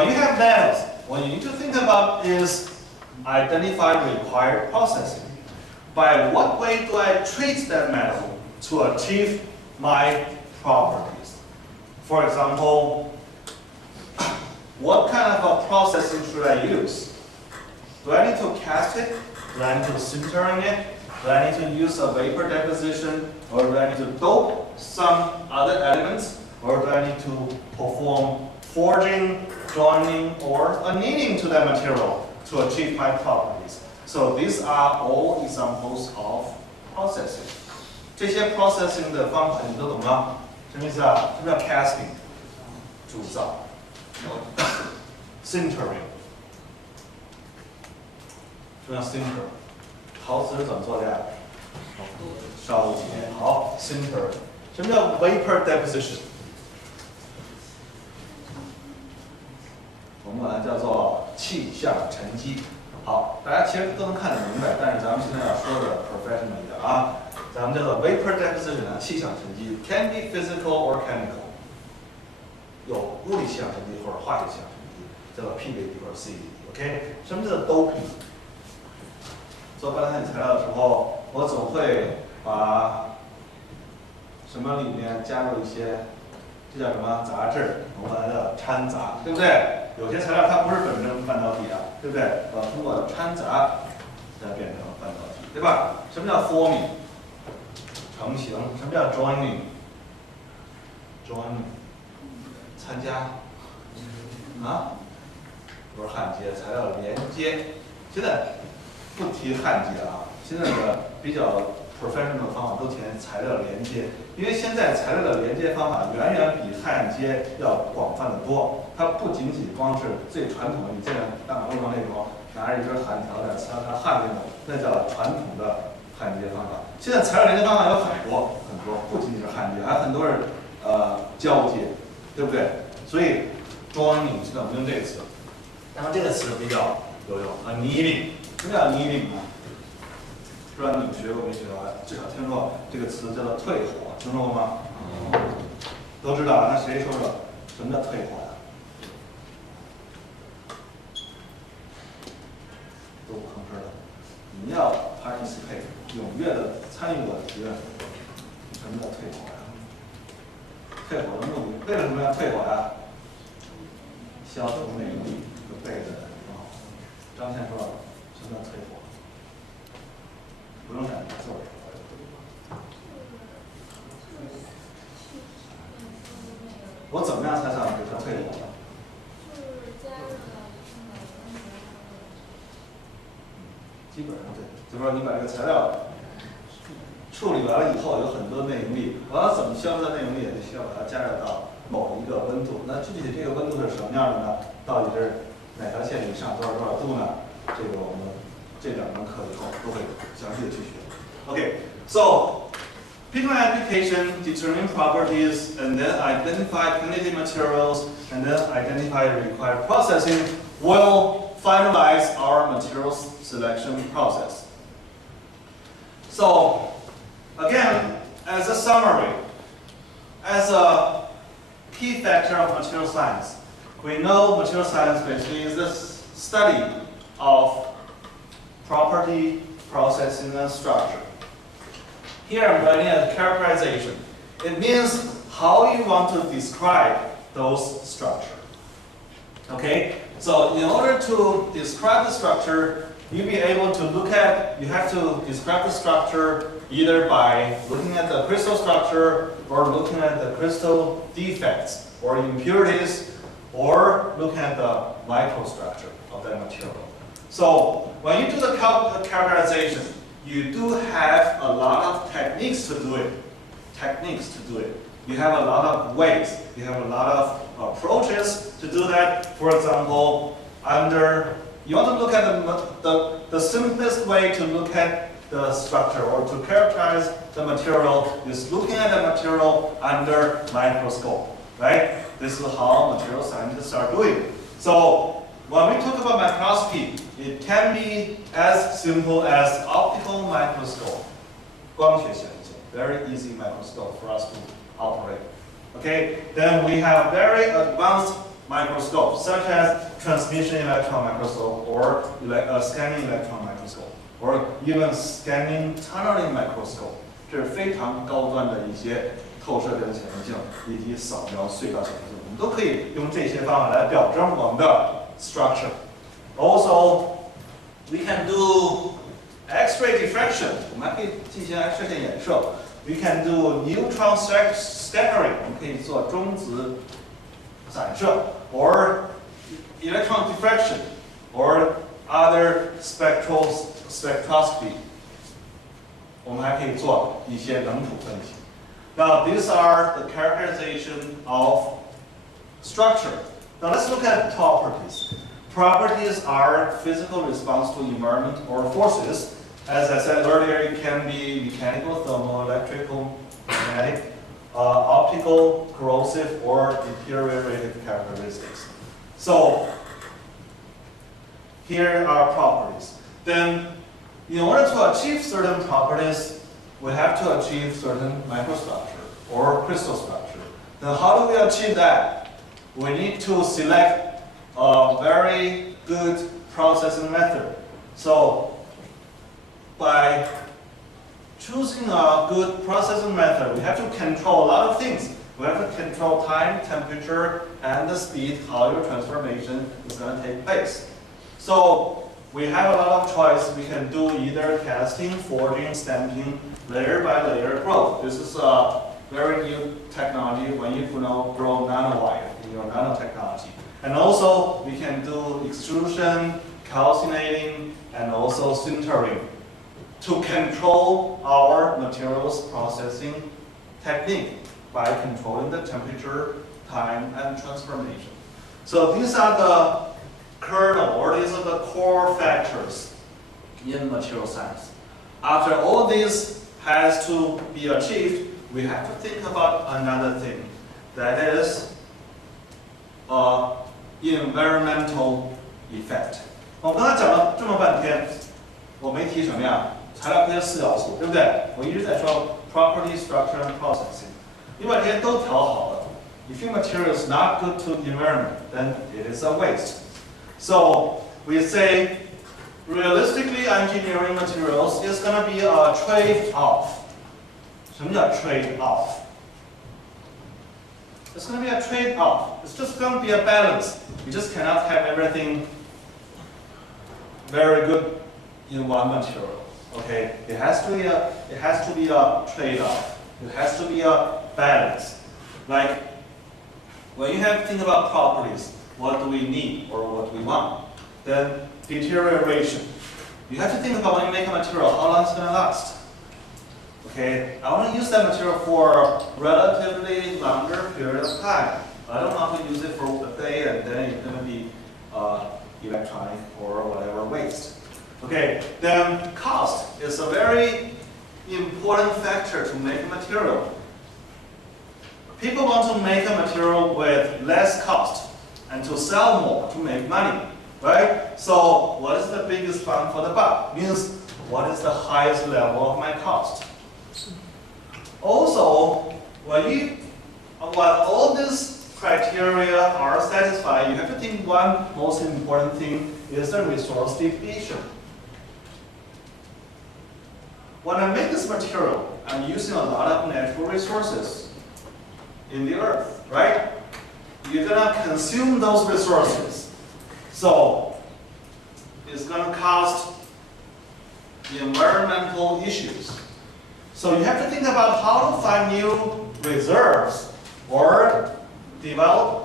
when you have metals, what you need to think about is identify required processing. By what way do I treat that metal to achieve my properties? For example, what kind of a processing should I use? Do I need to cast it? Do I need to sintering it? Do I need to use a vapor deposition? Or do I need to dope some other elements? Or do I need to perform forging, joining, or annealing to that material to achieve my properties? So these are all examples of processing. 这些 processing 的方法你都懂吗？什么意思啊？什么叫 casting？ 铸造。sintering。什么叫 sinter？ 陶瓷是怎么做的呀？烧结。好 ，sinter。什么叫 vapor deposition？ 我们把它叫做气象沉积。好，大家其实都能看得明白，但是咱们现在要说的 professional 一点啊，咱们叫做 vapor deposition 啊，气象沉积 ，can be physical or chemical， 有物理气象沉积或者化学气象沉积，叫做 PVD 或者 CVD。OK， 什么叫做 doping？ 做半导体材料的时候，我总会把什么里面加入一些，这叫什么杂质？我们把它叫掺杂，对不对？有些材料它不是本身半导体啊，对不对？通过掺杂再变成半导体，对吧？什么叫 forming？ 成型。什么叫 joining？ 参加啊，不是焊接，材料连接。现在不提焊接啊，现在的比较 professional 的方法都提材料连接，因为现在材料的连接方法远远比焊接要广泛的多。它不仅仅光是最传统的，你见大马路上那种拿着一根焊条在它焊那种，那叫传统的焊接方法。现在材料连接方法有很多，不仅仅是焊接，还有很多是交接，对不对？所以 joining 现在我们用这个词，那么这个词比较有用，annealing。什么叫 annealing 呢？不知道你们学过没学过？至少听说这个词叫做退火，听说过吗？都知道。那谁说说什么叫退火呀？都不吭声了。你们要 participate， 踊跃的参与我的提问。什么叫退火呀？退火的目的，为了什么要退火呀？消除内力，就背着啊。张先说了，什么叫退火？不用感觉做。我怎么样才算给它退火呢？基本上对，就是说你把这个材料处理完了以后，有很多内容力，我要怎么消除内容力，就需要把它加热到某一个温度。那具体这个温度是什么样的呢？到底是哪条线以上多少度呢？这个我们这两门课以后都会详细的去学。Okay, so pigment application, determine properties, and then identify candidate materials, and then identify required processing will finalize our materials selection process. So, again, as a summary, as a key factor of material science, we know material science basically is the study of property, processing, and structure. Here I'm writing a characterization. It means how you want to describe those structures. Okay? So in order to describe the structure, you have to describe the structure either by looking at the crystal structure or looking at the crystal defects or impurities or looking at the microstructure of that material. So when you do the characterization, you do have a lot of techniques to do it. You have a lot of ways. You have a lot of approaches to do that. For example, you want to look at the simplest way to look at the structure or to characterize the material is looking at the material under microscope, right? This is how material scientists are doing. So when we talk about microscopy, it can be as simple as optical microscope, 光学显微镜, very easy microscope for us to operate. Okay, then we have very advanced microscope, such as transmission electron microscope or scanning electron microscope, or even scanning tunneling microscope. 这是非常高端的一些透射电子显微镜以及扫描隧道显微镜，我们都可以用这些方法来表征我们的 structure. Also, we can do X-ray diffraction. 我们还可以进行 X-ray 的衍射。We can do neutron scattering. 我们可以做中子散射 or electron diffraction or other spectroscopy. 我们还可以做一些冷土分析。Now, these are the characterization of structure. Now, let's look at properties. Properties are physical response to environment or forces. As I said earlier, it can be mechanical, thermal, electrical, magnetic, optical, corrosive, or deteriorative characteristics. So, here are properties. Then, in order to achieve certain properties, we have to achieve certain microstructure or crystal structure. Now, how do we achieve that? We need to select a very good processing method. So, by choosing a good processing method, we have to control a lot of things. We have to control time, temperature, and the speed, how your transformation is going to take place. So, we have a lot of choice. We can do either casting, forging, stamping, layer by layer growth. This is a very new technology when you grow nanowire in your nanotechnology. And also, we can do extrusion, calcining, and also sintering to control our materials processing technique by controlling the temperature, time, and transformation. So these are the kernel, or these are the core factors in material science. After all this has to be achieved, we have to think about another thing. That is environmental effect. 我刚才讲了这么半天，我没提什么呀？材料科学4要素，对不对？我一直在说 property, structure, and processing. 你把这些都调好了 ，if your material is not good to the environment, then it is a waste. So we say, realistically, engineering materials is going to be a trade-off. 什么叫 trade-off? It's going to be a trade-off. It's just going to be a balance. You just cannot have everything very good in one material. Okay, it has to be a trade-off. It has to be a balance. Like when you have to think about properties, what do we need or what we want? Then deterioration. You have to think about when you make a material, how long it's going to last. Okay, I want to use that material for a relatively longer period of time. I don't want to use it for a day and then it's going to be electronic or whatever waste. Okay, then cost is a very important factor to make a material. People want to make a material with less cost and to sell more to make money, right? So what is the biggest bang for the buck? Means what is the highest level of my cost? Also, when all these criteria are satisfied, you have to think one most important thing is the resource depletion. When I make this material, I'm using a lot of natural resources in the earth, right? You're gonna consume those resources. So it's gonna cause environmental issues. So you have to think about how to find new reserves or develop